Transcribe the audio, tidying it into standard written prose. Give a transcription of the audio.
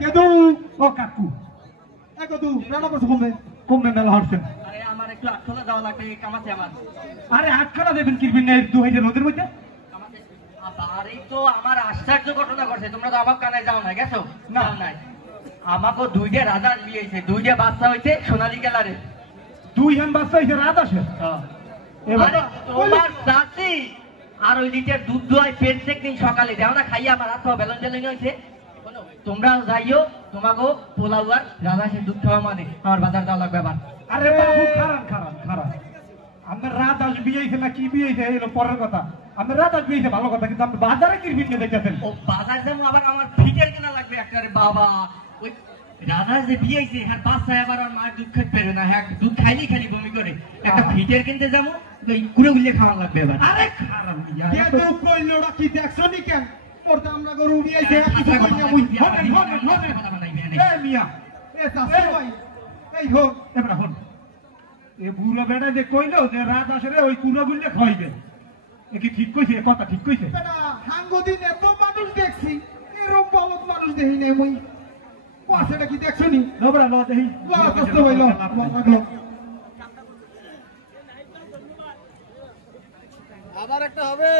কেদু ও কাকু কেদু রান্না করছো কমবে মেলা হরছেন। আরে আমার একটু আটখোলা দেওয়া লাগবে কামাতে আমার। আরে আটখানা দেবেন কিরবিন না 2000 রোদের মধ্যে। আরে তো আমার আশ্চর্য ঘটনা ঘটছে, তোমরা তো আমার কানে যাও না গেছো না নাই। আমাকে দুইটা রাজা বিয়ে হয়েছে, দুইটা বাচ্চা হয়েছে সোনালী কালারের। 2 হেন বাচ্চা হয়েছে রাত আসে। তোমার চাচি আর ওই লিটার দুধ দোয়াই পেট দিন সকালে দেও না খাইয়া আমার হাত বেলন টেলন হয়েছে। তোমরা যাইও, তোমাকে পোলাও আর রাজা সে দুধ খাওয়া মানে আমার বাজার দেওয়া লাগবে আবার। আরে বাবু খারাপ আমার রাত আসবে বিয়ে হয়েছে না কি বিয়ে হয়েছে এলো পরের কথা। আমার রাত আসবে হয়েছে ভালো কথা, কিন্তু আপনি বাজারে কিরবিন নিয়ে দেখতেছেন। ও বাজার যেমন আবার আমার ফিটের কেনা লাগবে একটা। রে বাবা, ওই রাজা যে বিয়ে হয়েছে হ্যাঁ বাচ্চা আবার আর মার দুধ খেতে পারে না, হ্যাঁ দুধ খাইলেই খালি বমি করে। একটা ফিটের কিনতে যাবো, ওই কুড়ে গুলিয়ে খাওয়া লাগবে এবার। আরে খারাপ কেদু কইলো ওরা কি দেখছো নি কেন করতে আমরা গরু বিয়ে হয়েছে কিছু কই না মুই হনেন এ মিয়া এ সাসে ভাই এই হো এবার হন এ বুড়ো বেটা যে কইলো যে রাত আসরে ওই কুড়ে গুলিয়ে খাইবে, এ কি ঠিক কইছে? কথা ঠিক কইছে? বেটা হাঙ্গো দিন এত মানুষ দেখছি, এরকম বলত মানুষ দেখি নাই মুই। পাশেটা কি দেখছো নি? নবরা ল দেহি কষ্ট হইলো লাগলো। আবার একটা হবে।